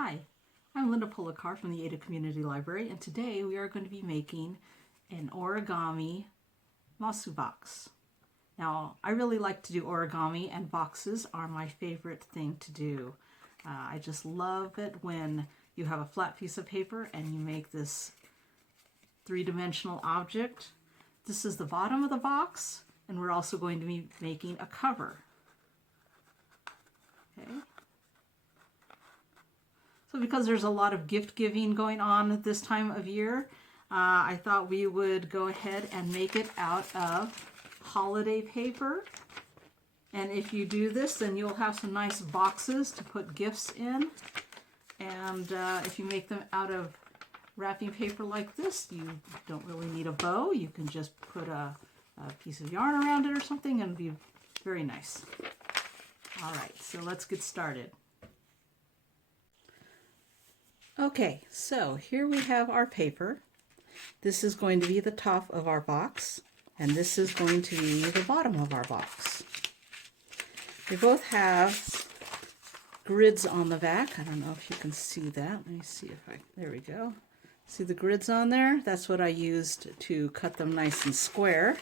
Hi, I'm Linda Polakar from the Ada Community Library, and today we are going to be making an origami masu box. Now, I really like to do origami, and boxes are my favorite thing to do. I just love it when you have a flat piece of paper and you make this three-dimensional object. This is the bottom of the box, and we're also going to be making a cover. Okay. So because there's a lot of gift giving going on at this time of year, I thought we would go ahead and make it out of holiday paper. And if you do this, then you'll have some nice boxes to put gifts in. And if you make them out of wrapping paper like this, you don't really need a bow. You can just put a piece of yarn around it or something and it'll be very nice. All right, so let's get started. Okay, so here we have our paper. This is going to be the top of our box, and this is going to be the bottom of our box. They both have grids on the back. I don't know if you can see that. Let me see if there we go. See the grids on there? That's what I used to cut them nice and square.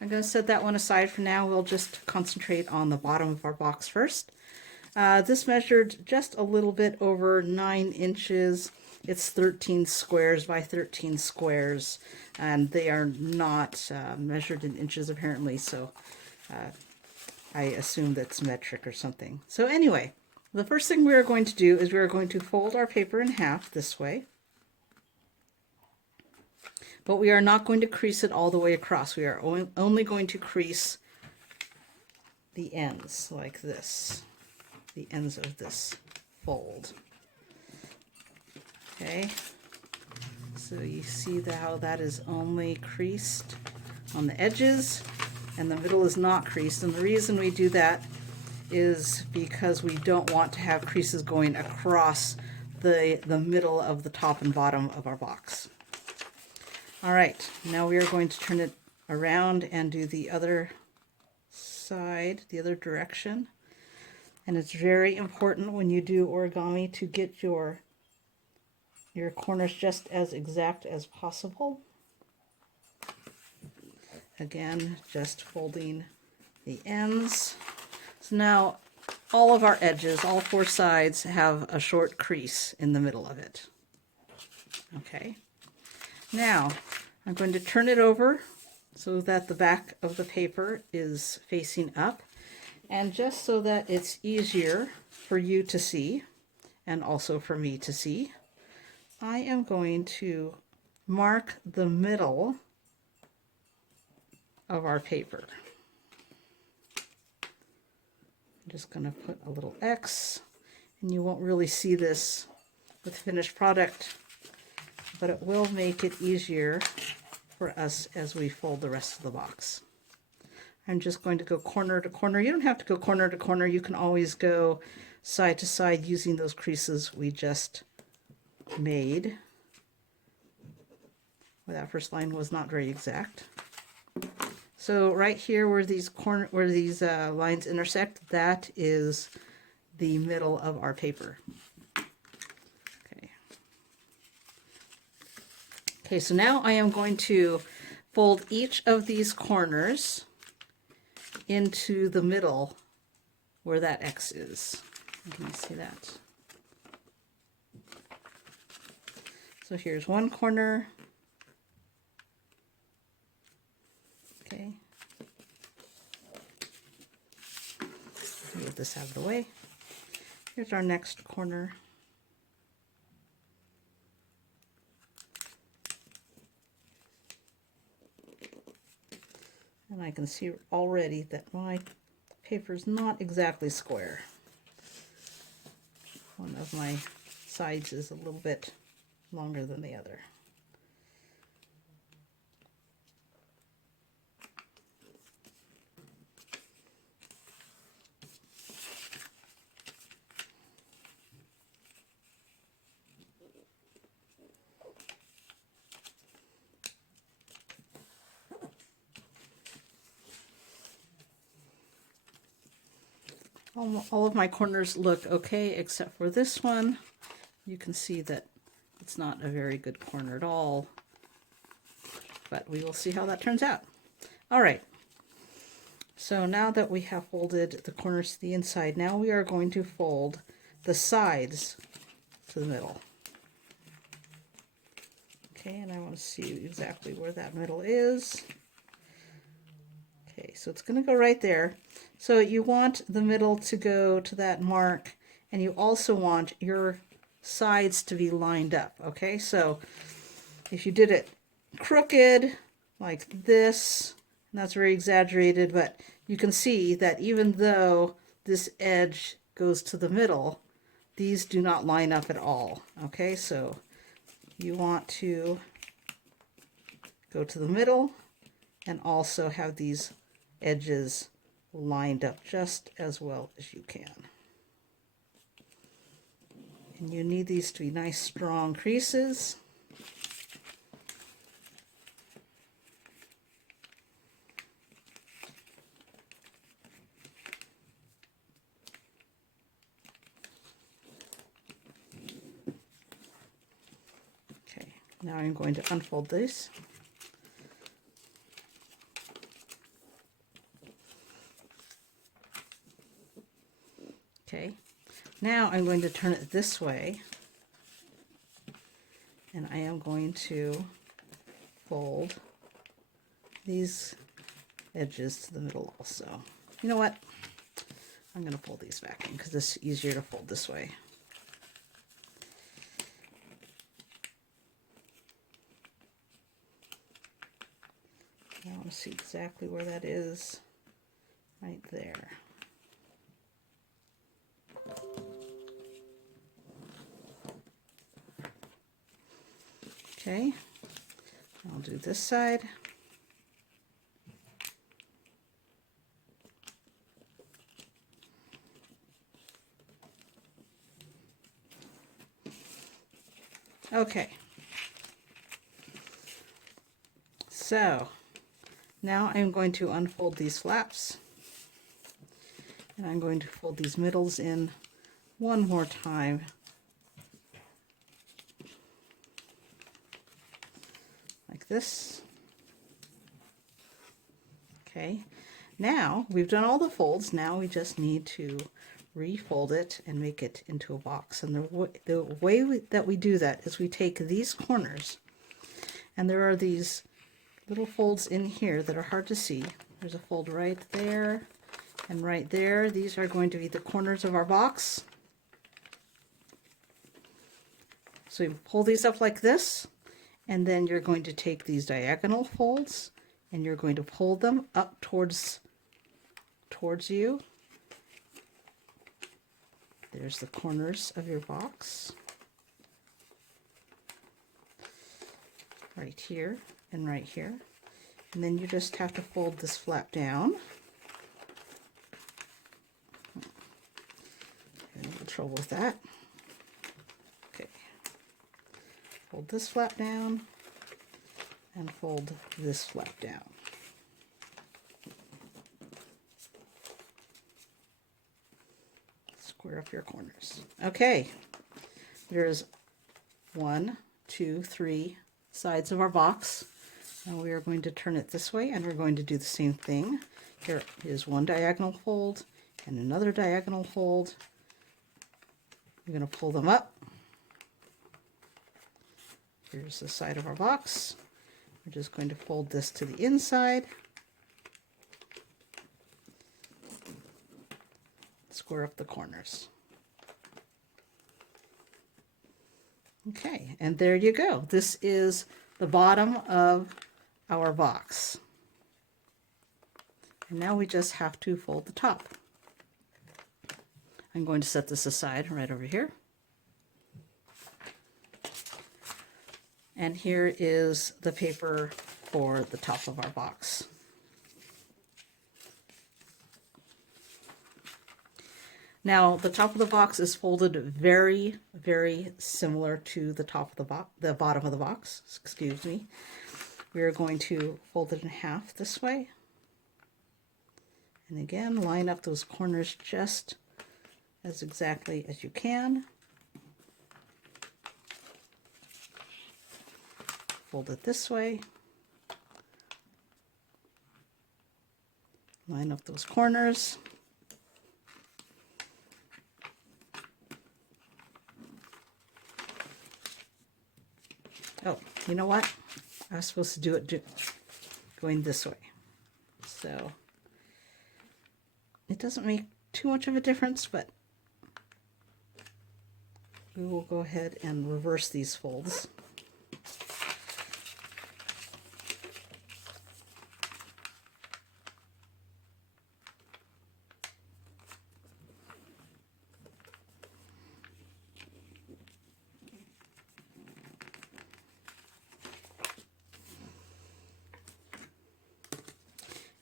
I'm going to set that one aside for now. We'll just concentrate on the bottom of our box first. This measured just a little bit over 9 inches. It's 13 squares by 13 squares, and they are not measured in inches apparently, so I assume that's metric or something. So anyway, the first thing we are going to do is we are going to fold our paper in half this way, but we are not going to crease it all the way across. We are only going to crease the ends like this. The ends of this fold. Okay, so you see how that is only creased on the edges and the middle is not creased, and the reason we do that is because we don't want to have creases going across the middle of the top and bottom of our box. All right, now we are going to turn it around and do the other side, the other direction. And it's very important when you do origami to get your corners just as exact as possible. Again, just folding the ends. So now all of our edges, all 4 sides, have a short crease in the middle of it. Okay. Now I'm going to turn it over so that the back of the paper is facing up. And just so that it's easier for you to see, and also for me to see, I am going to mark the middle of our paper. I'm just going to put a little X, and you won't really see this with finished product, but it will make it easier for us as we fold the rest of the box. I'm just going to go corner to corner. You don't have to go corner to corner. You can always go side to side using those creases we just made. Well, that first line was not very exact. So right here where these lines intersect, that is the middle of our paper. Okay. Okay, so now I am going to fold each of these corners into the middle where that X is. Can you see that? So here's one corner. Okay. Get this out of the way. Here's our next corner. And I can see already that my paper is not exactly square. One of my sides is a little bit longer than the other. All of my corners look okay except for this one. You can see that it's not a very good corner at all, but we will see how that turns out. All right, so now that we have folded the corners to the inside, now we are going to fold the sides to the middle. Okay, and I want to see exactly where that middle is. Okay, so it's going to go right there. So you want the middle to go to that mark, and you also want your sides to be lined up. Okay, so if you did it crooked like this, and that's very exaggerated, but you can see that even though this edge goes to the middle, these do not line up at all. Okay, so you want to go to the middle and also have these edges lined up just as well as you can. And you need these to be nice strong creases. Okay, now I'm going to unfold this. Okay, now I'm going to turn it this way, and I am going to fold these edges to the middle also. You know what? I'm going to fold these back in because it's easier to fold this way. I want to see exactly where that is, right there. Okay, I'll do this side. Okay, so now I'm going to unfold these flaps, and I'm going to fold these middles in one more time. Like this. Okay, now we've done all the folds. Now we just need to refold it and make it into a box. And the way that we do that is we take these corners, and there are these little folds in here that are hard to see. There's a fold right there and right there. These are going to be the corners of our box. So you pull these up like this, and then you're going to take these diagonal folds and you're going to pull them up towards you. There's the corners of your box. Right here and right here. And then you just have to fold this flap down. Having a little trouble with that. Okay. Fold this flap down and fold this flap down. Square up your corners. Okay, there's 1, 2, 3 sides of our box. Now we are going to turn it this way, and we're going to do the same thing. Here is one diagonal fold and another diagonal fold. We're going to pull them up. Here's the side of our box. We're just going to fold this to the inside. Square up the corners. Okay, and there you go. This is the bottom of our box. And now we just have to fold the top. I'm going to set this aside right over here. And here is the paper for the top of our box. Now, the top of the box is folded very, very similar to the top of the box, the bottom of the box, excuse me. We are going to fold it in half this way. And again, line up those corners just as exactly as you can. Fold it this way. Line up those corners. Oh, you know what? I was supposed to do it going this way. So it doesn't make too much of a difference, but we will go ahead and reverse these folds.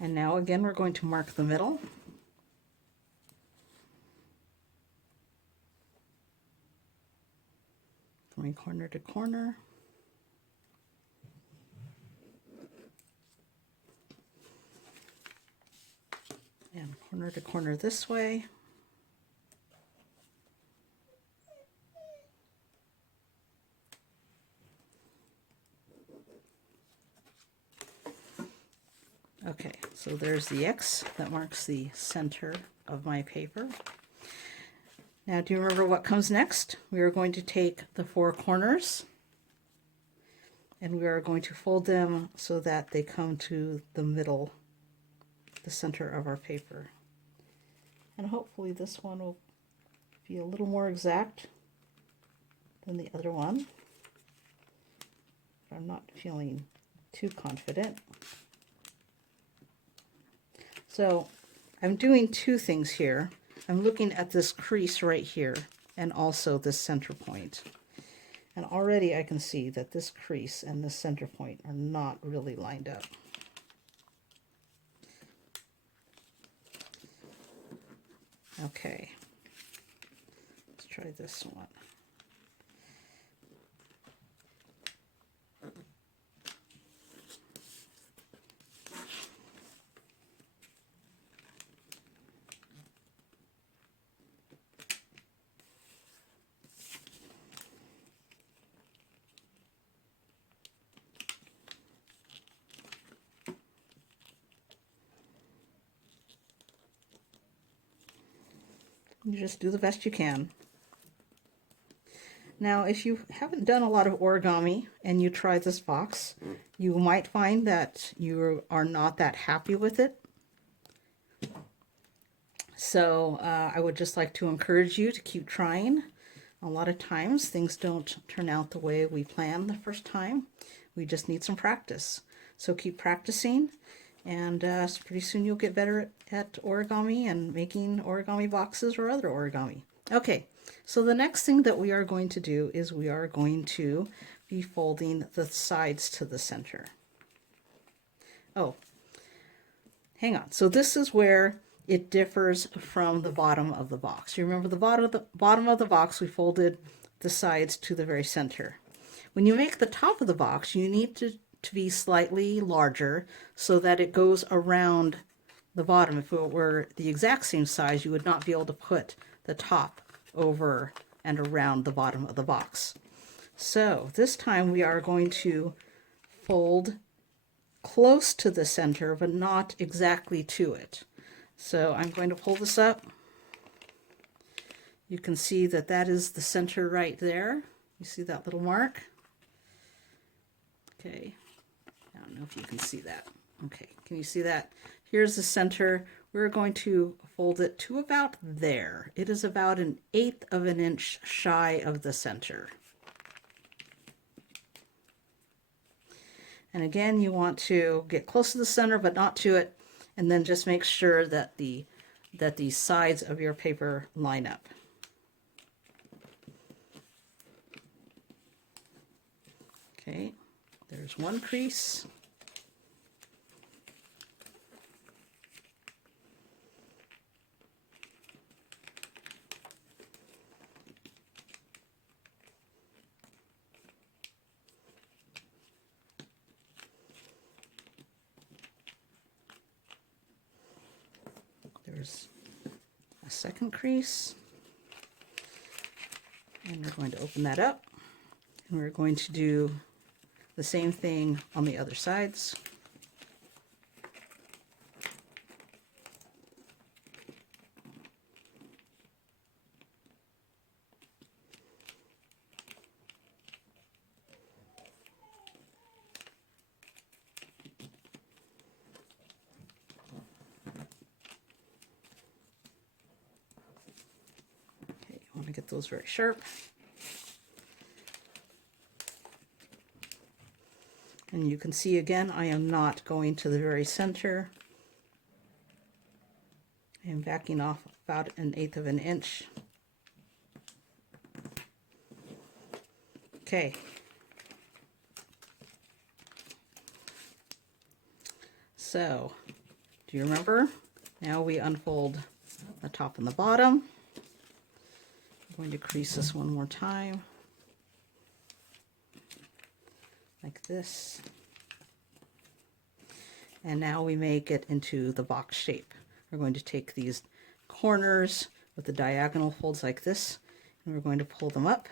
And now again, we're going to mark the middle. Going corner to corner. And corner to corner this way. Okay, so there's the X that marks the center of my paper. Now, do you remember what comes next? We are going to take the 4 corners and we are going to fold them so that they come to the middle, the center of our paper. And hopefully this one will be a little more exact than the other one. But I'm not feeling too confident. So I'm doing 2 things here. I'm looking at this crease right here and also this center point. And already I can see that this crease and this center point are not really lined up. Okay, let's try this one. You just do the best you can. Now, if you haven't done a lot of origami and you try this box, you might find that you are not that happy with it. So I would just like to encourage you to keep trying. A lot of times things don't turn out the way we planned the first time. We just need some practice. So keep practicing, and pretty soon you'll get better at origami and making origami boxes or other origami. Okay, so the next thing that we are going to do is we are going to be folding the sides to the center. Oh, hang on. So this is where it differs from the bottom of the box. You remember the bottom of the box, we folded the sides to the very center. When you make the top of the box, you need to be slightly larger so that it goes around the bottom. If it were the exact same size, you would not be able to put the top over and around the bottom of the box. So this time we are going to fold close to the center, but not exactly to it. So I'm going to pull this up. You can see that that is the center right there. You see that little mark? Okay, I don't know if you can see that. Okay, can you see that? Here's the center. We're going to fold it to about there. It is about 1/8 of an inch shy of the center. And again, you want to get close to the center, but not to it, and then just make sure that the sides of your paper line up. Okay, there's one crease. There's a second crease. And we're going to open that up, and we're going to do the same thing on the other sides. Okay, you want to get those very sharp. And you can see again, I am not going to the very center. I am backing off about 1/8 of an inch. Okay. So, do you remember? Now we unfold the top and the bottom. I'm going to crease this one more time. Like this. And now we make it into the box shape. We're going to take these corners with the diagonal folds like this, and we're going to pull them up.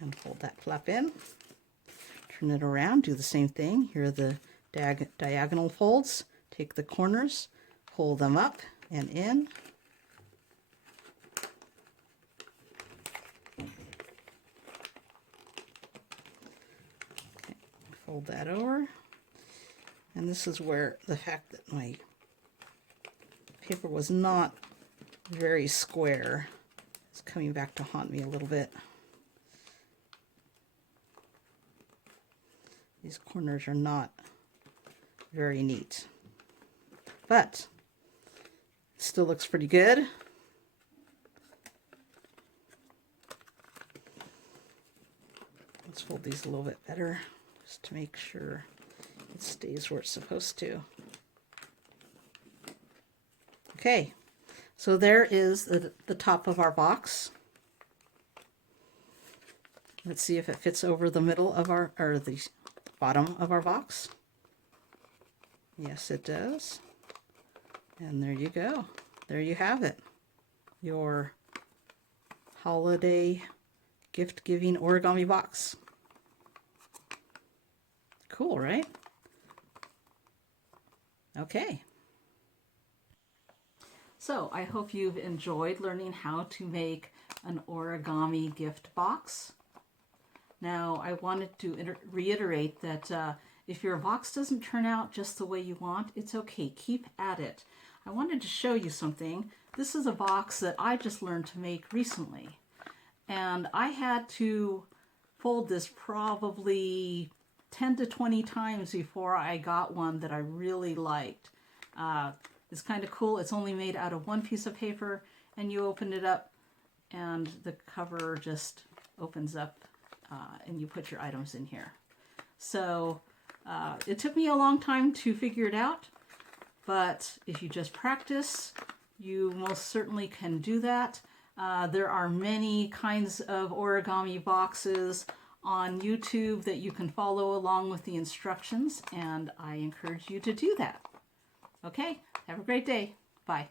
And fold that flap in. Turn it around, do the same thing. Here are the diagonal folds. Take the corners, pull them up and in. Fold that over, and this is where the fact that my paper was not very square is coming back to haunt me a little bit. These corners are not very neat, but it still looks pretty good. Let's fold these a little bit better, just to make sure it stays where it's supposed to. Okay, so there is the top of our box. Let's see if it fits over the middle of our, or the bottom of our box. Yes, it does. And there you go. There you have it. Your holiday gift-giving origami box. Cool, right? Okay. So I hope you've enjoyed learning how to make an origami gift box. Now I wanted to reiterate that if your box doesn't turn out just the way you want, it's okay. Keep at it. I wanted to show you something. This is a box that I just learned to make recently. And I had to fold this probably 10 to 20 times before I got one that I really liked. It's kind of cool. It's only made out of one piece of paper, and you open it up and the cover just opens up and you put your items in here. So it took me a long time to figure it out, but if you just practice, you most certainly can do that. There are many kinds of origami boxes on YouTube that you can follow along with the instructions, and I encourage you to do that. Okay, have a great day. Bye.